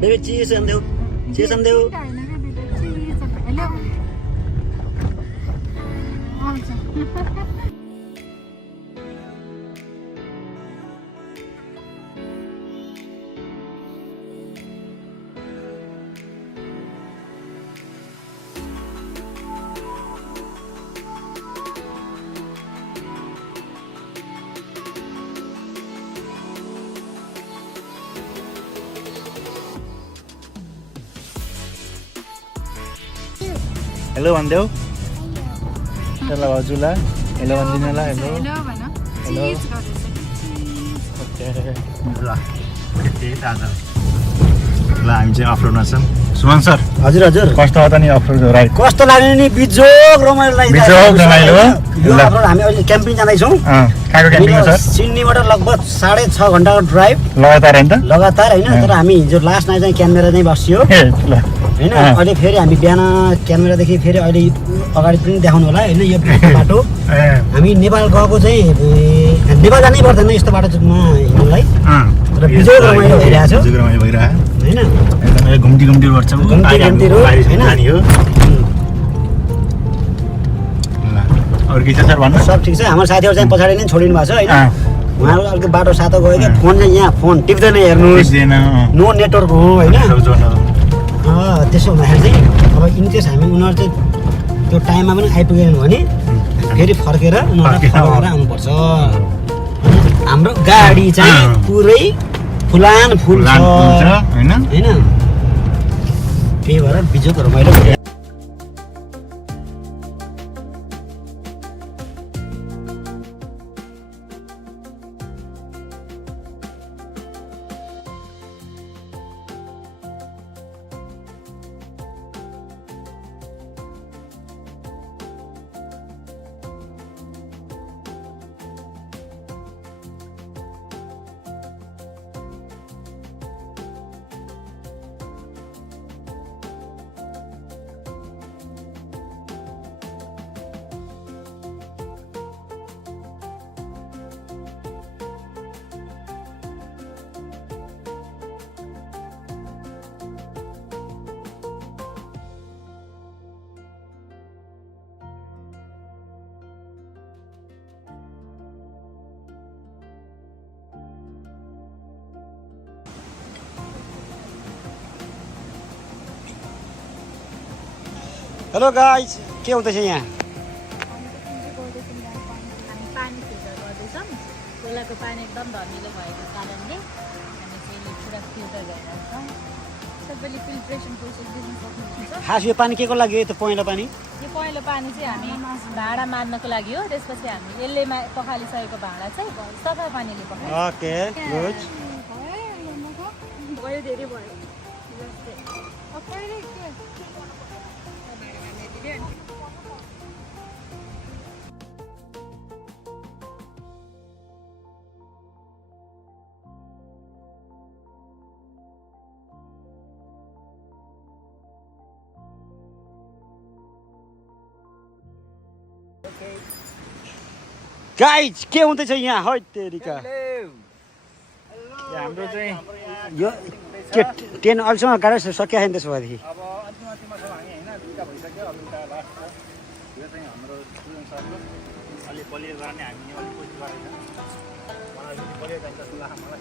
Baby चीज अंदेऊ चीज अंदेऊ hello भन्देऊ ल हजुरलाई हेलो भनिदिनु ल हेलो हेलो ओके ल त्यही त आज ल हामी चाहिँ अफरोडमा छौँ सुमन सर हजुर हजुर कस्तो हो त नि अफरोड राइड कस्तो लाग्यो नि बिजोग रमाइलो लाग्यो बिजोग रमाइलो यो अफरोड हामी अहिले क्याम्पिङ जाँदैछौँ कहाँको क्याम्पिङ हो सर सिडनीबाट लगभग 6.5 घण्टाको ड्राइभ लगातार हैन त लगातार हैन तर हामी हिजो लास्ट नाइट चाहिँ क्यामेरा चाहिँ बसियो हैन अहिले फेरि हामी बिहान क्यामेरादेखि फेरि अहिले अगाडि पनि देखाउनु होला हैन यो बाटो हामी नेपाल गएको चाहिँ नेपाल जानै पर्दैन यस्तो बाटोमा हिँड्नुलाई तर बिजोग रमाइलो भइरहेछ बिजोग रमाइलो भइरहेछ हैन एकदमै घुम्टी घुम्टी गर्छ घुम्टी रोड हैन जानी हो ल अरु के छ सर भन्नु सब ठीक छ हाम्रो साथीहरु चाहिँ पछाडी नै छोडिनु भएको छ हैन उहाँहरु अर्को बाटो सातो गयो के फोन चाहिँ यहाँ फोन टिप्दैन हेर्नुस् नो नेटवर्क हो हैन त्यसो हुँदाखेरि चाहिँ अब इनकेस हामी उनीहरू चाहिँ त्यो टाइममा पनि आइपुगेन भने फेरि फर्केर उनीहरूलाई फर्काएर आउनुपर्छ हाम्रो गाडी चाहिँ पुरै फुलान फुल छ हैन हैन त्यही भएर बिजोग रमाइलो भयो हेलो गाइज के हुँदैछ यहाँ पानी फिल्टर गर्दैछौँ खोलाको पानी एकदम धमिलो भएको कारणले हामी चाहिँ पुरा फिल्टर गरिरहेछौँ सबैले फिल्ट्रेसन प्रोसेस बुझ्न सक्नुहुन्छ खास यो पानी के को लागि यो पहेँलो पानी यो पहेँलो पानी चाहिँ हामी भाँडा मार्नको लागि हो त्यसपछि हामी यसले पखालिसकेको भाँडा चाहिँ सफा पानीले पखाल्छौँ ओके गुड भयो धेरै भयो गाइज के हुँदैछ यहाँ है तेरिका हाम्रो चाहिँ यो के 10 अहिलेसम्म गाडी सकिया छैन त्यसो भएदेखि अब अन्तिममा छौँ हामी हैन दुईटा भइसक्यो अब एउटा लास्ट छ यो चाहिँ हाम्रो स्टुडेन्ट सरको अलि बलियो गर्ने हामी अलि कोसिस गरेको मलाई अलि बलियो चाहिन्छ जस्तो लाग्छ मलाई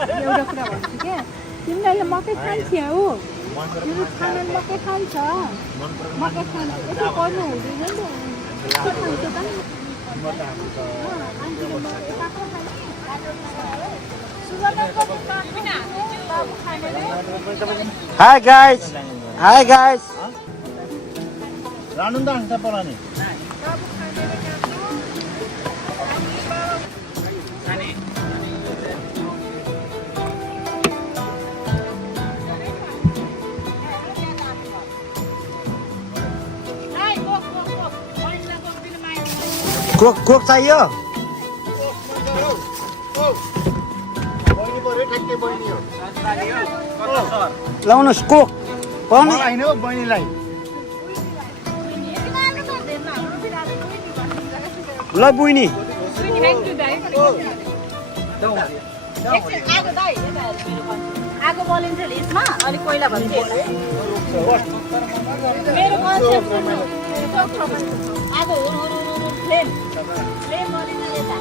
एउटा कुरा भन्छु क्या तिमीले मकै खान्छ हो तिम्रो खाना मकै खान्छ मकै खान्छ यसो गर्नु हुँदैन हाय गाइस रानुन्दा हुन्छ पलानी कोक चाहियो लाउनुहोस् कोक पाउने होइन हौ बहिनीलाई ल बुइनी आगो बलिन्छ यसमा अनि कोइला भन्छ मेरो आगो फ्लेम बलिन्छ यता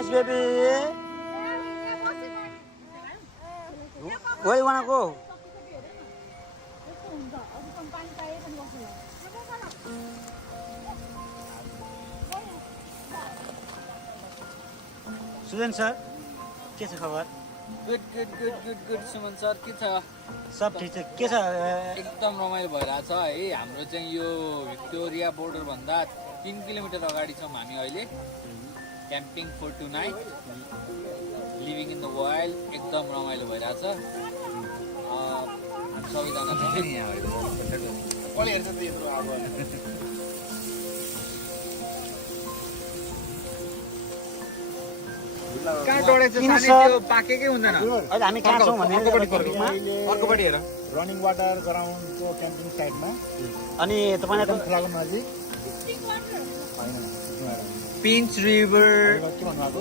Yes, baby. Where you wanna go? Sujan sir के छ खबर गुड सुमन सर के छ सब ठिक छ के छ एकदम रमाइलो भइरहेछ है हाम्रो चाहिँ यो भिक्टोरिया बोर्डर भन्दा 3 किलोमिटर अगाडि छौँ हामी अहिले camping for tonight living in the wild एकदम रमाइलो भइरहेछ हामी सबैजना छ यहाँ कहाँ डढेछ सानी त्यो पाकेकै हुँदैन अहिले हामी कहाँ छौँ भन्ने अर्कोपट्टि हेर रनिङ वाटर ग्राउन्डको क्याम्पिङ साइडमा अनि तपाईँलाई खोलाको नजिक पिन्च रिभर के भन्नुभएको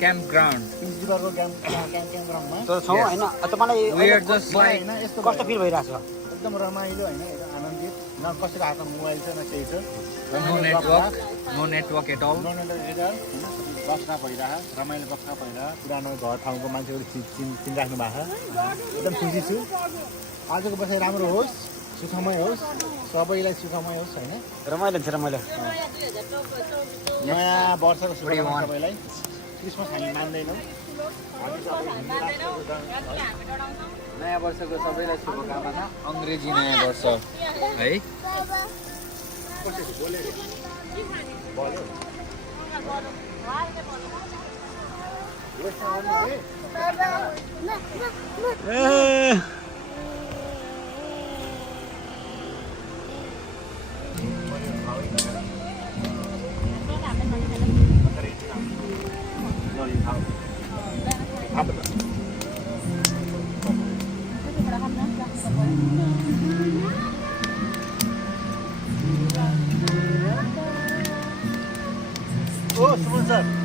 क्याम्प ग्राउन्ड पिन्च रिभरको क्याम्पिङ ग्राउन्डमा छौँ होइन तपाईँलाई We are just like होइन यस्तो कस्तो फिल भइरहेछ एकदम रमाइलो होइन एकदम आनन्दित न कसैको हातमा मोबाइल छ न केही छ no network at all. बस्न भइरह रमाइलो बस्न भइरह पुरानो घर ठाउँको मान्छेहरू चिनिराख्नु भएको छ एकदम खुसी छु आजको बसाइ राम्रो होस् सुखमय होस् सबैलाई सुखमय होस् होइन रमाइलो हुन्छ रमाइलो नयाँ वर्षको शुभकामना सबैलाई क्रिसमस हामी मान्दैनौँ नयाँ वर्षको सबैलाई शुभकामना अङ्ग्रेजी नयाँ वर्ष है ओ सुमन सर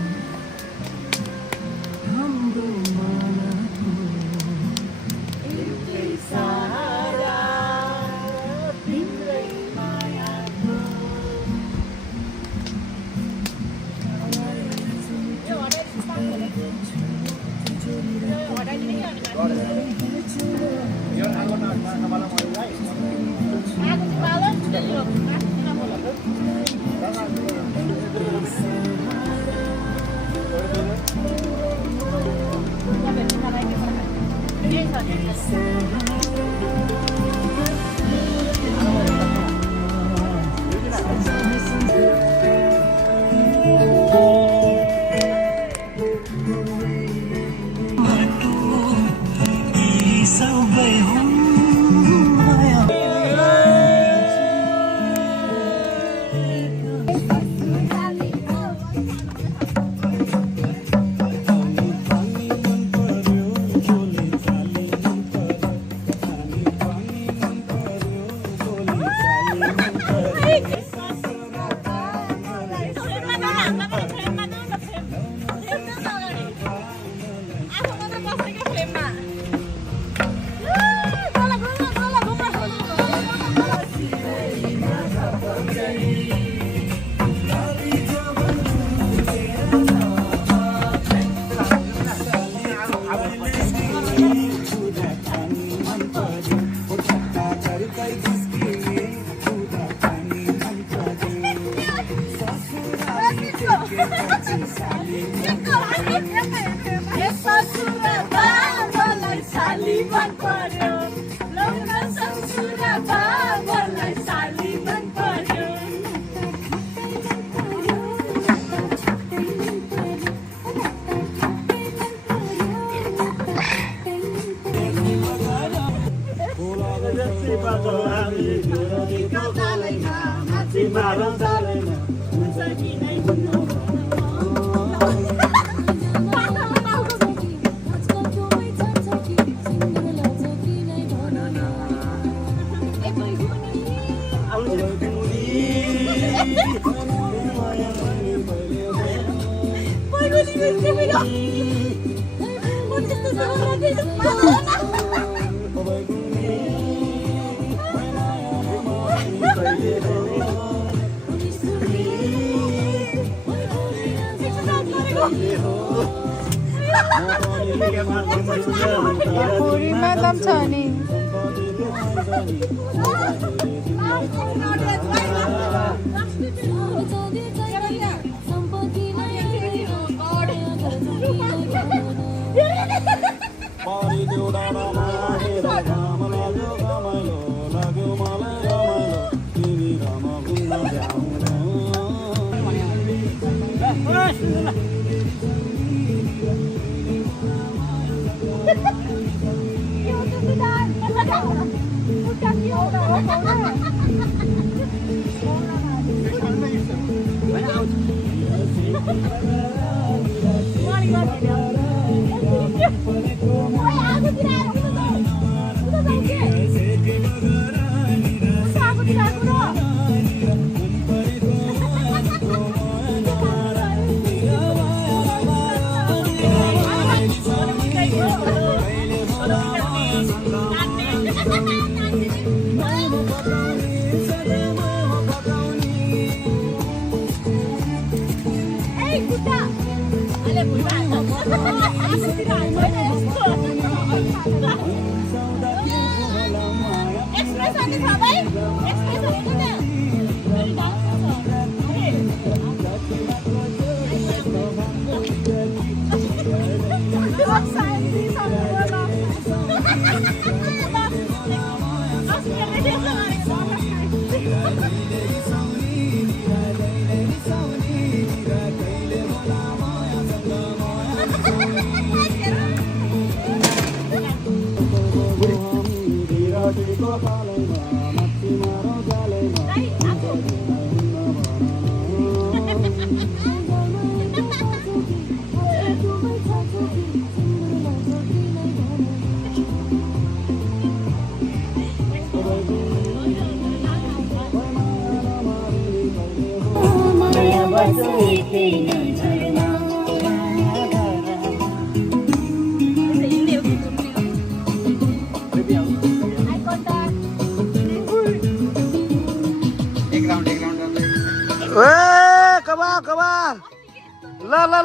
भुँडीमा दम छ नि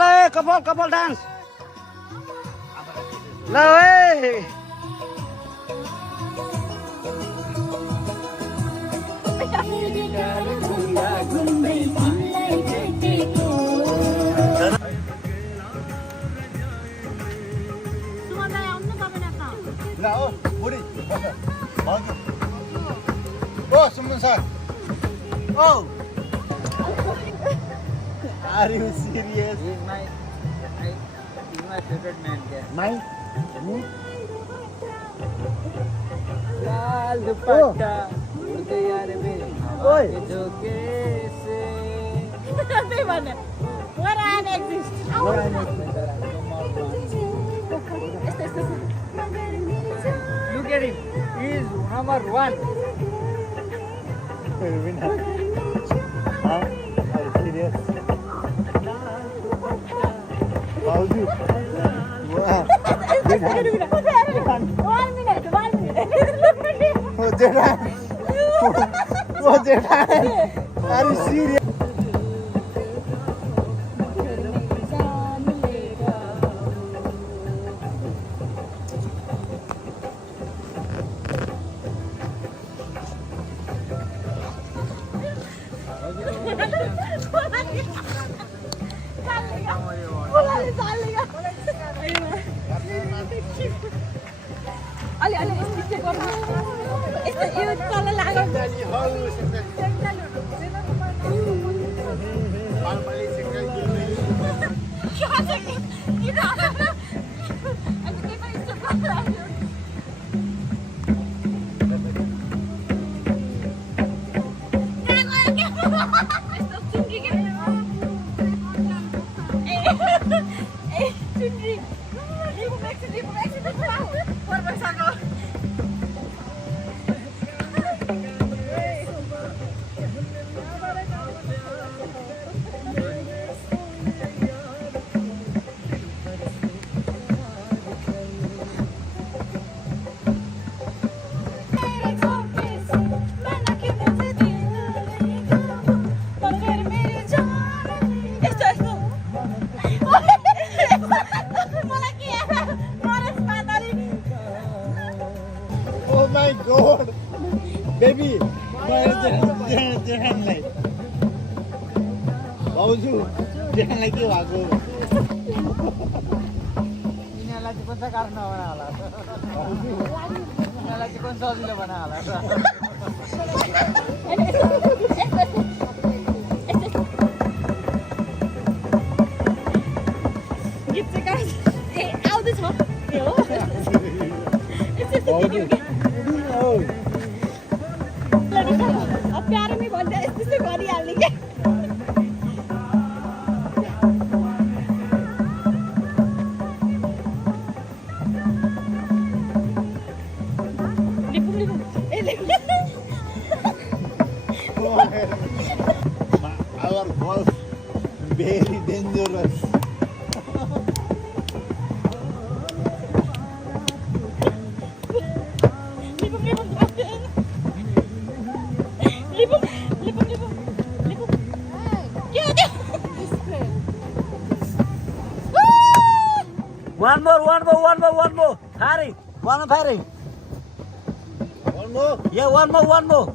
ल कपाल डान्स ल ए Suman sir Oh! Are you serious? He's my favorite man. My? लाल दुपट्टा उड़ते यार मेरे हवा के झोंके से नहीं बने What an exist Look at him. He is number one. Huh? Are you serious? How's it? Wow. One minute What's that? What's that? Are you serious? बोलाले चालेगा अलि अलि यस्तो गर्नु यस्तो यो तल लाग्यो Oh my god, baby, janganlah. Bauju, jangan lagi aku. Ini lagi pun karena mana lah. Ini lagi pun soal bila mana lah. Gitu kan? Auto छ यो अब प्यारोमै भन्दा यस्तो गरिहाल्ने क्या Our golf very dangerous. One more. Harry, one more, Harry. One more. Yeah, one more.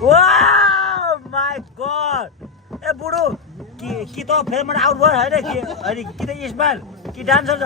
Wow, my God. ए बुढो कि त फेरिबाट आउट भयो होइन कि अनि कि त स्माइल कि डान्सर छ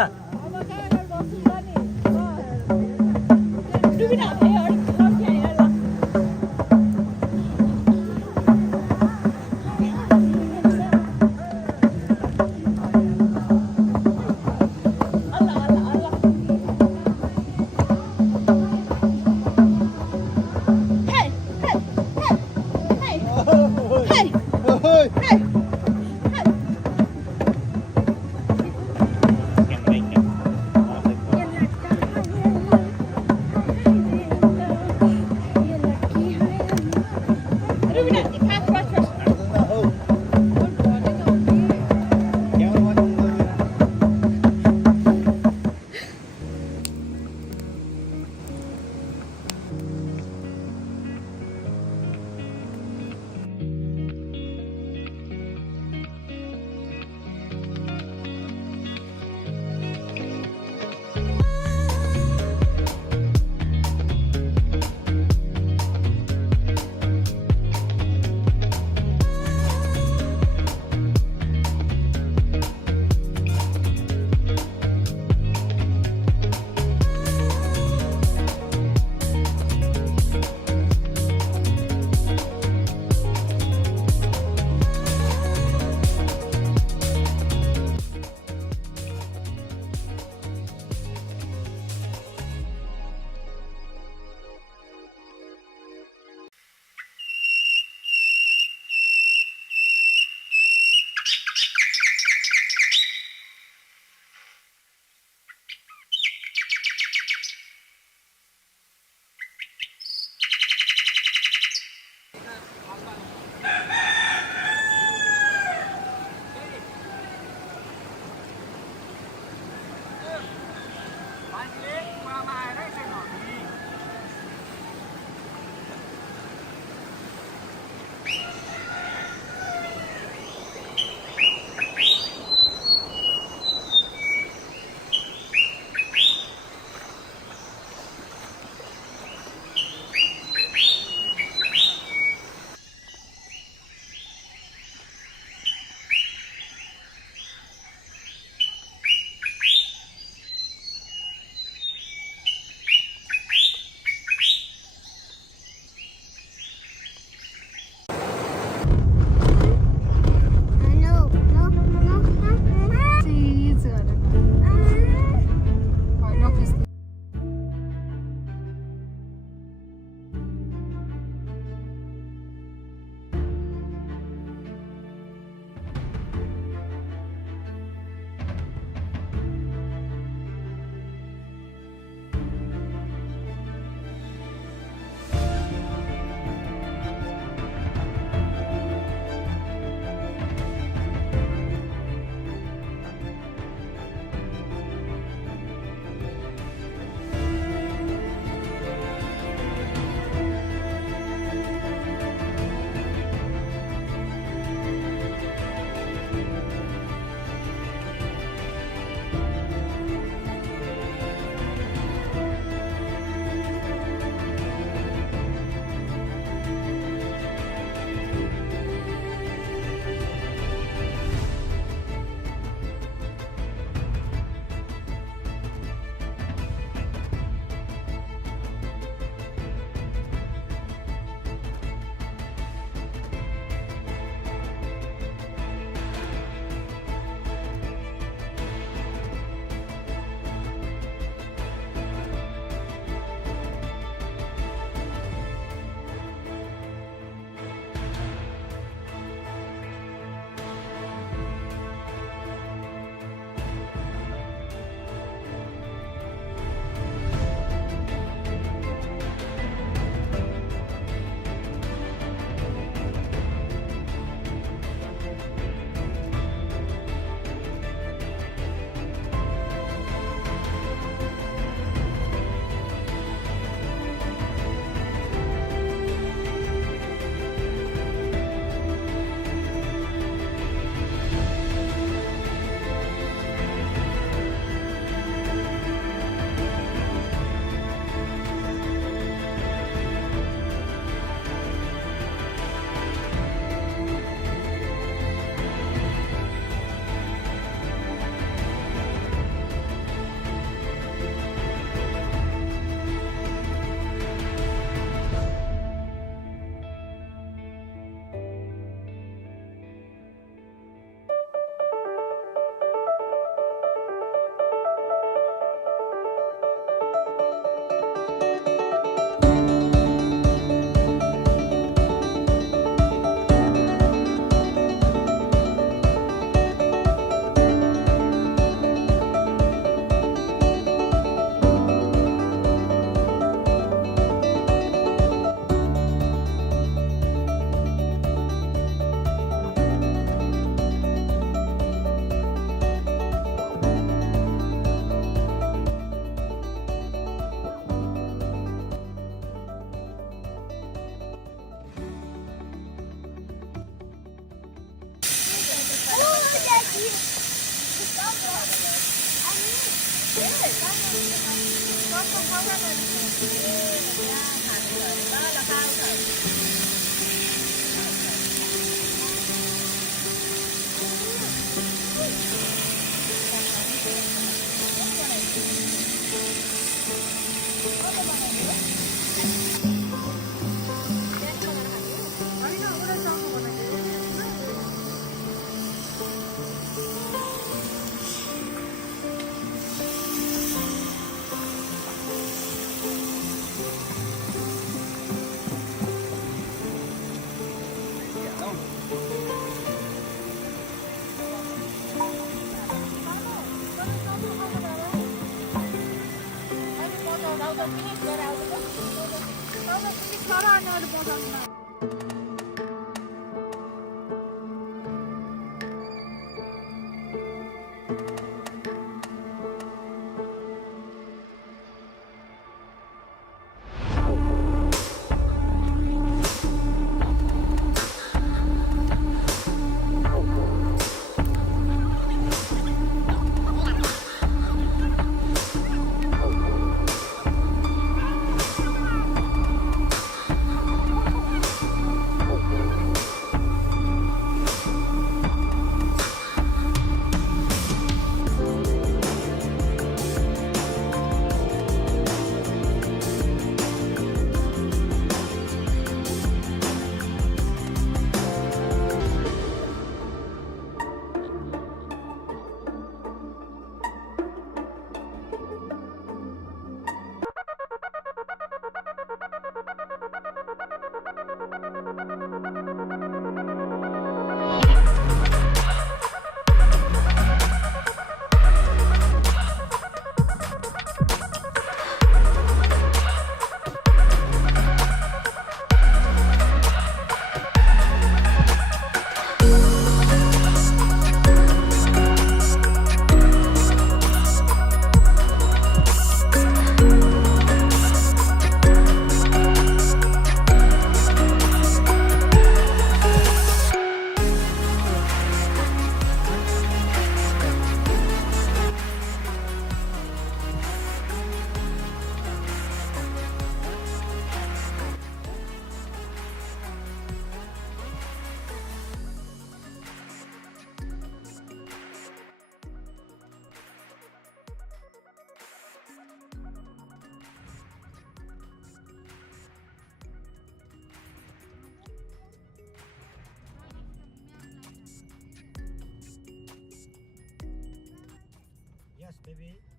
Yes, baby.